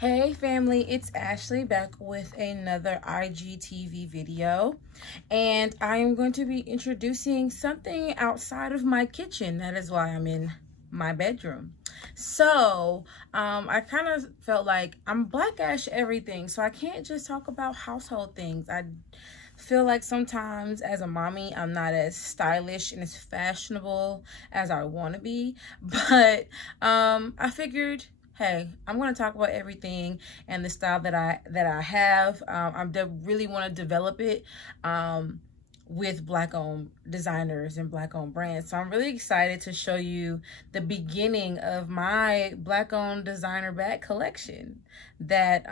Hey family, it's Ashley back with another IGTV video, and I am going to be introducing something outside of my kitchen. That is why I'm in my bedroom. So I kind of felt like I'm Black Ash everything, so I can't just talk about household things. I feel like sometimes as a mommy I'm not as stylish and as fashionable as I want to be, but I figured, hey, I'm going to talk about everything and the style that I have. Really want to develop it with Black owned designers and Black owned brands. So I'm really excited to show you the beginning of my Black owned designer bag collection that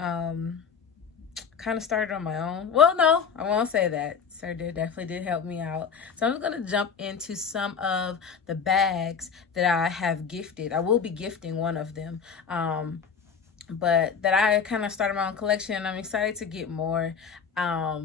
kind of started on my own. Well, no, I won't say that. Sir definitely did help me out. So I'm just going to jump into some of the bags that I have gifted. I will be gifting one of them, but that I kind of started my own collection, and I'm excited to get more. I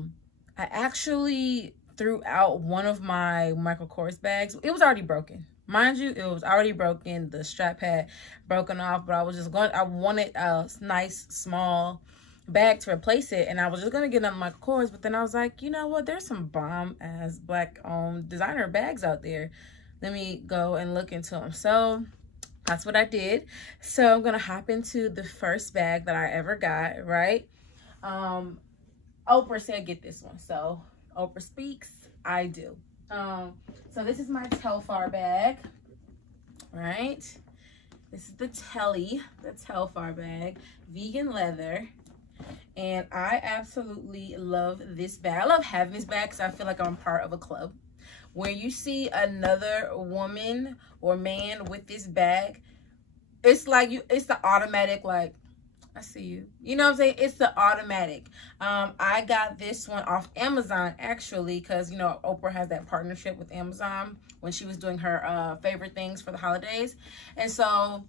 actually threw out one of my Michael Kors bags. It was already broken. Mind you, it was already broken. The strap had broken off, but I wanted a nice, small bag to replace it, and I was just gonna get on Michael Kors, but then I was like, you know what, there's some bomb ass Black owned designer bags out there. Let me go and look into them. So that's what I did. So I'm gonna hop into the first bag that I ever got, right? Oprah said get this one, so Oprah speaks, I do. So this is my Telfar bag, right? This is the Telfar bag, vegan leather. And I absolutely love this bag. I love having this bag because I feel like I'm part of a club. When you see another woman or man with this bag, it's like it's the automatic, like, I see you. You know what I'm saying? It's the automatic. I got this one off Amazon, actually, because, you know, Oprah has that partnership with Amazon when she was doing her favorite things for the holidays. And so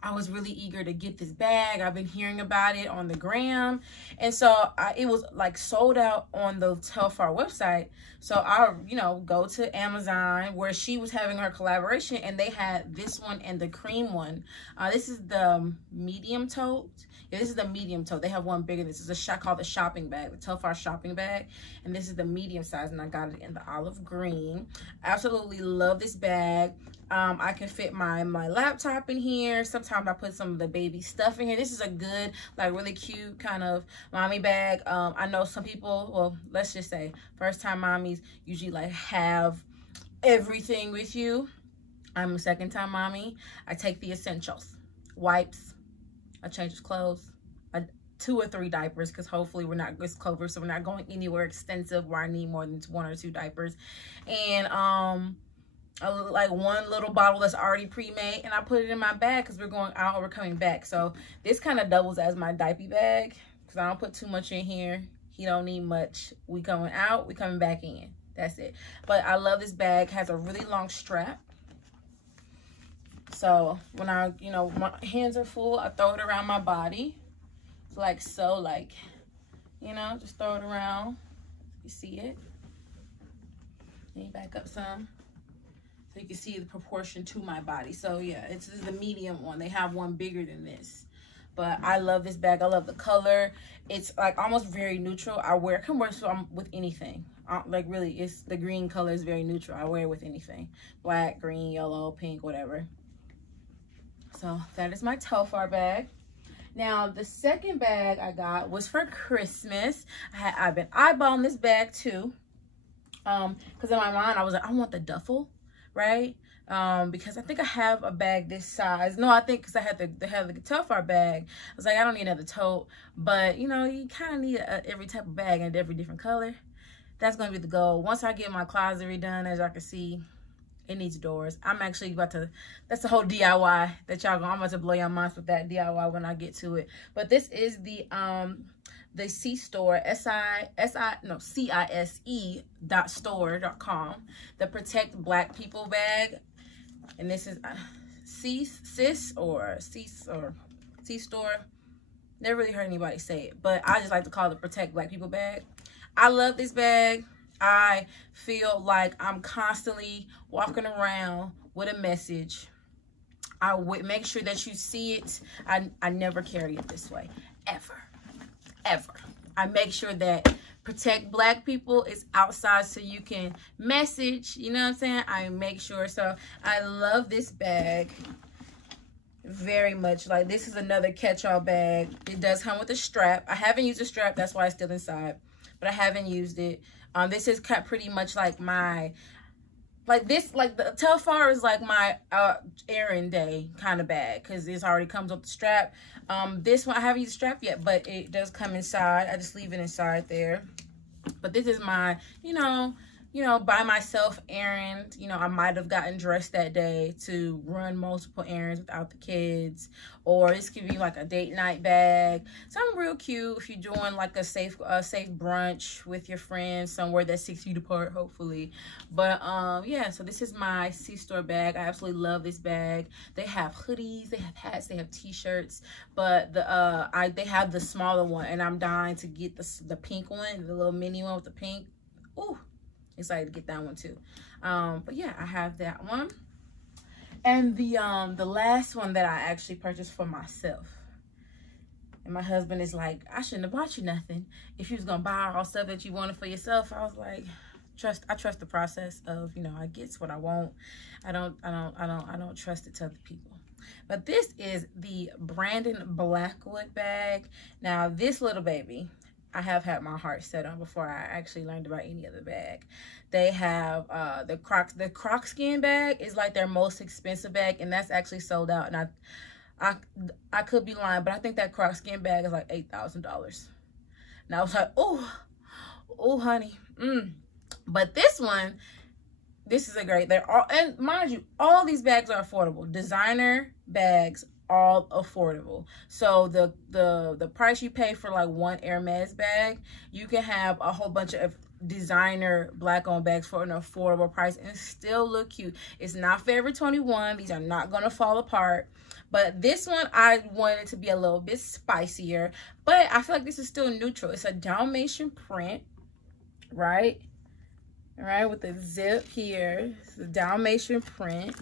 I was really eager to get this bag. I've been hearing about it on the gram. And so it was like sold out on the Telfar website. So I, go to Amazon where she was having her collaboration, and they had this one and the cream one. This is the medium tote. Yeah, this is the medium tote. They have one bigger. This is a shot called the shopping bag, the Telfar shopping bag. And this is the medium size, and I got it in the olive green. Absolutely love this bag. I can fit my laptop in here. Sometimes I put some of the baby stuff in here. This is a good, like, really cute kind of mommy bag. I know some people, well, let's just say first time mommies usually like have everything with you. I'm a second time mommy. I take the essentials: wipes, I change his clothes, 2 or 3 diapers, because hopefully we're not, it's Clover, so we're not going anywhere extensive where I need more than 1 or 2 diapers, and like 1 little bottle that's already pre-made, and I put it in my bag because we're going out or we're coming back. So this kind of doubles as my diaper bag because I don't put too much in here. He don't need much. We going out, we coming back in. That's it. But I love this bag. It has a really long strap. So when I, my hands are full, I throw it around my body. Like so, like, just throw it around. You see it? Let me back up some so you can see the proportion to my body. So yeah, it's the medium one. They have one bigger than this. But I love this bag. I love the color. It's like almost very neutral. I can wear with anything. Like really, it's the green color is very neutral. I wear it with anything. Black, green, yellow, pink, whatever. So that is my Telfar bag. Now, the second bag I got was for Christmas. I've been eyeballing this bag too. Because in my mind, I was like, I want the duffel, right? Because I think I have a bag this size. No, I think because I had the Telfar bag. I was like, I don't need another tote. But, you kind of need every type of bag and every different color. That's going to be the goal. Once I get my closet redone, as y'all can see, it needs doors. I'm actually about to, that's the whole DIY that y'all I'm about to blow your minds with that DIY when I get to it. But this is the C-Store, CISE.store.com, the Protect Black People bag. And this is C-Store. Never really heard anybody say it, but I just like to call it the Protect Black People bag. I love this bag. I feel like I'm constantly walking around with a message. I would make sure that you see it. I never carry it this way, ever. I make sure that protect black people is outside so you can message, you know what I'm saying? I make sure. So I love this bag very much. Like, this is another catch-all bag. It does come with a strap. I haven't used a strap, that's why it's still inside, but I haven't used it. This is pretty much like my, like the Telfar is like my errand day kind of bag, because this already comes with the strap. This one I haven't used the strap yet, but it does come inside. I just leave it inside there. But this is my, you know, by myself errand. You know, I might have gotten dressed that day to run multiple errands without the kids, or this could be like a date night bag. Something real cute if you're doing like a safe brunch with your friends somewhere that's 6 feet apart, hopefully. But yeah, so this is my C-store bag. I absolutely love this bag. They have hoodies, they have hats, they have t-shirts, but they have the smaller one, and I'm dying to get the pink one, the little mini one with the pink. Ooh, excited to get that one too. But yeah, I have that one. And the last one that I actually purchased for myself, and my husband is like, I shouldn't have bought you nothing if you was gonna buy all stuff that you wanted for yourself. I was like, I trust the process of, you know, I get what I want. I don't trust it to other people. But this is the Brandon Blackwood bag. Now this little baby, I have had my heart set on before I actually learned about any other bag. They have the Croc Skin bag is like their most expensive bag, and that's actually sold out. And I could be lying, but I think that Croc Skin bag is like $8,000. And I was like, oh, honey. But this one, this is a great. They're all, and mind you, all these bags are affordable. Designer bags, all affordable. So the price you pay for like one Hermes bag, you can have a whole bunch of designer black owned bags for an affordable price and still look cute. It's not Forever 21. These are not gonna fall apart. But this one, I wanted to be a little bit spicier, but I feel like this is still neutral. It's a Dalmatian print, right? All right, with the zip here. It's the Dalmatian print,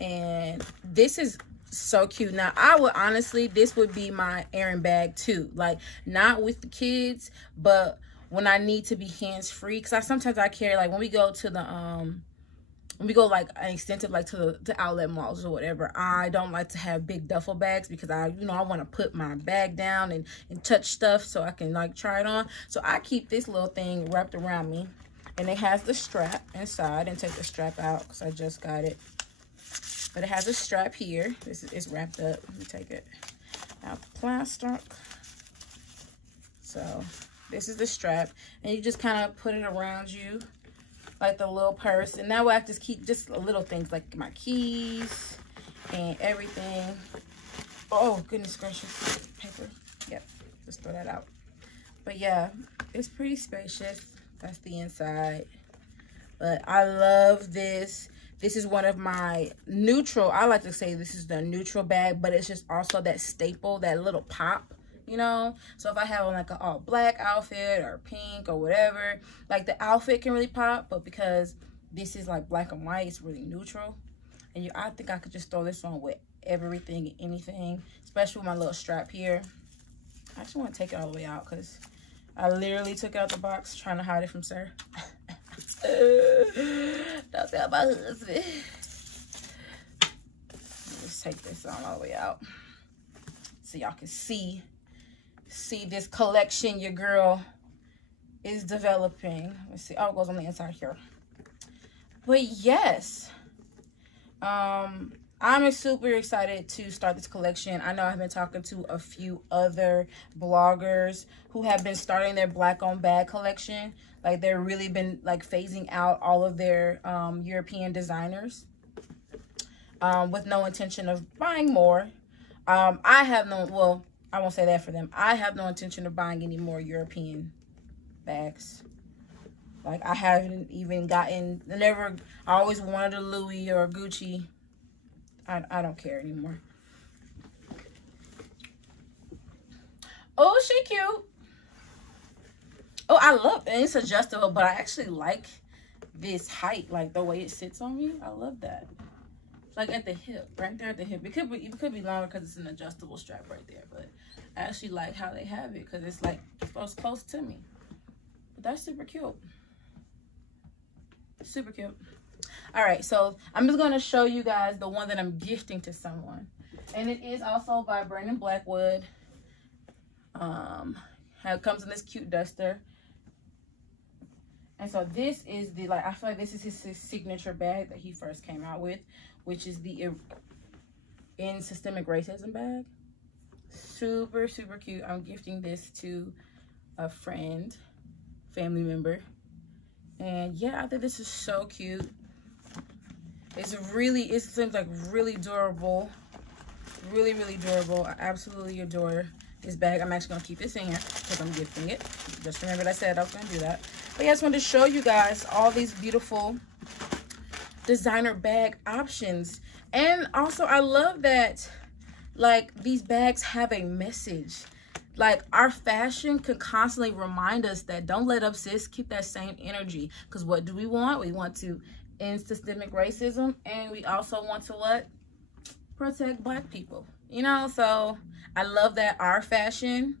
and this is so cute. Now I would honestly, this would be my errand bag too, like not with the kids, but when I need to be hands-free, because sometimes I carry, like when we go to the when we go like an extensive, like to the outlet malls or whatever, I don't like to have big duffel bags because I want to put my bag down and touch stuff so I can like try it on. So I keep this little thing wrapped around me, and it has the strap inside. And take the strap out because I just got it. But it has a strap here. This is wrapped up. Let me take it out the plastic. So this is the strap, and you just kind of put it around you like the little purse. And that way I just keep just little things like my keys and everything. Oh goodness gracious, paper. Yep, just throw that out. But yeah, it's pretty spacious. That's the inside. But I love this. This is one of my neutral, I like to say this is the neutral bag, but it's just also that staple, that little pop, you know? So if I have like an all black outfit or pink or whatever, like the outfit can really pop, but because this is like black and white, it's really neutral. And I think I could just throw this on with everything and anything, especially with my little strap here. I actually want to take it all the way out because I literally took it out the box trying to hide it from sir. Don't tell my husband. Let's take this on all the way out so y'all can see this collection your girl is developing. Let's see. Oh, it goes on the inside here. But yes, I'm super excited to start this collection. I know I've been talking to a few other bloggers who have been starting their black owned bag collection. Like they're really been like phasing out all of their European designers with no intention of buying more. I have no, well, I won't say that for them. I have no intention of buying any more European bags. Like I haven't even gotten, I always wanted a Louis or a Gucci. I don't care anymore. Oh, she cute. Oh, I love it. It's adjustable, but I actually like this height, like the way it sits on me. I love that. like at the hip, right there at the hip. It could be longer because it's an adjustable strap right there, but I actually like how they have it because it's like close to me. But that's super cute. Super cute. All right, so I'm just gonna show you guys the one that I'm gifting to someone, and it is also by Brandon Blackwood. It comes in this cute duster. And so this is the, like, I feel like this is his signature bag that he first came out with, which is the End Systemic Racism bag. Super, super cute. I'm gifting this to a friend, family member. And yeah, I think this is so cute. It seems like really durable. Really, really durable. I absolutely adore this bag. I'm actually going to keep this in here because I'm gifting it. Just remembered I said I was going to do that. But yeah, I just wanted to show you guys all these beautiful designer bag options. And also, I love that, like, these bags have a message. Like, our fashion could constantly remind us that don't let up, sis. Keep that same energy. Because what do we want? We want to end systemic racism. And we also want to what? Protect Black people. You know, so I love that our fashion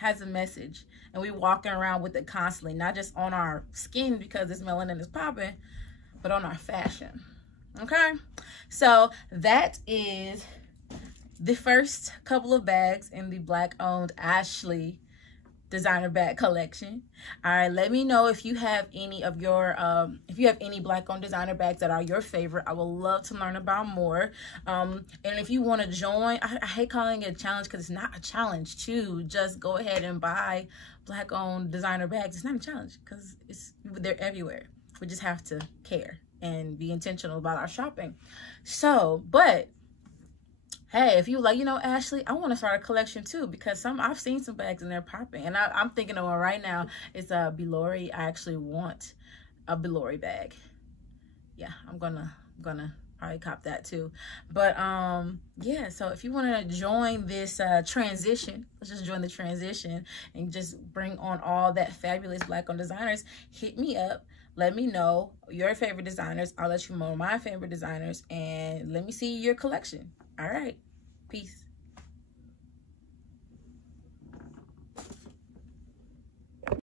has a message. And we walking around with it constantly. Not just on our skin because this melanin is popping, but on our fashion. Okay? So that is the first couple of bags in the Black-owned Ashley designer bag collection. All right, let me know if you have any of your any Black-owned designer bags that are your favorite. I would love to learn about more. And if you want to join, I hate calling it a challenge because it's not a challenge to just go ahead and buy Black-owned designer bags. It's not a challenge because they're everywhere. We just have to care and be intentional about our shopping. So, but hey, if you like, you know, Ashley, I want to start a collection too because I've seen some bags and they're popping, and I'm thinking of one right now. It's a Bilori. I actually want a Bilori bag. Yeah, I'm gonna probably cop that too. But yeah, so if you want to join this transition, let's just join the transition and just bring on all that fabulous Black-owned designers. Hit me up. Let me know your favorite designers. I'll let you know my favorite designers, and let me see your collection. All right. Peace.